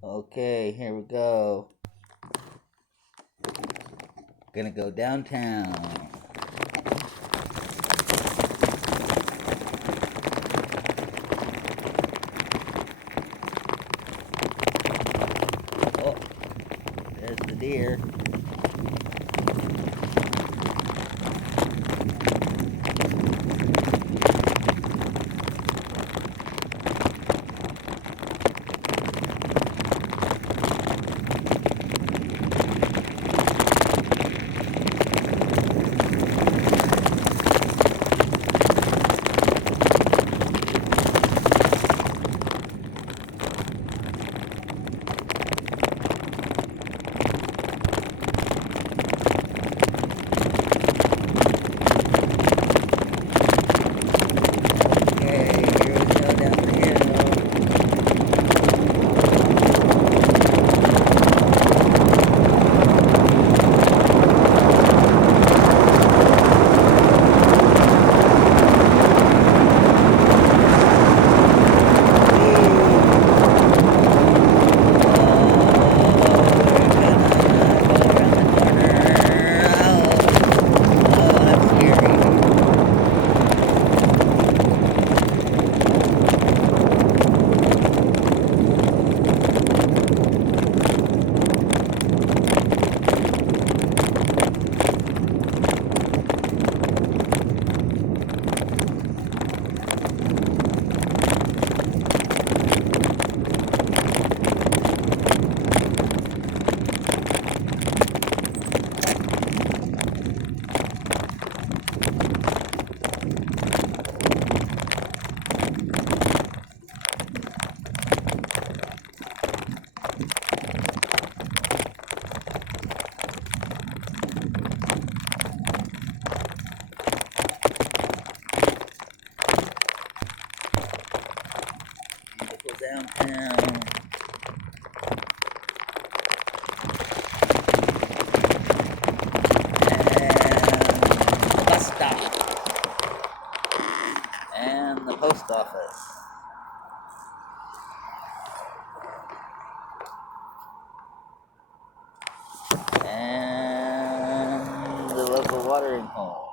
Okay, here we go. Gonna go downtown. Oh, there's the deer. Okay, here we go down the hill. Beautiful downtown. And bus stop. And the post office. And the local watering hole.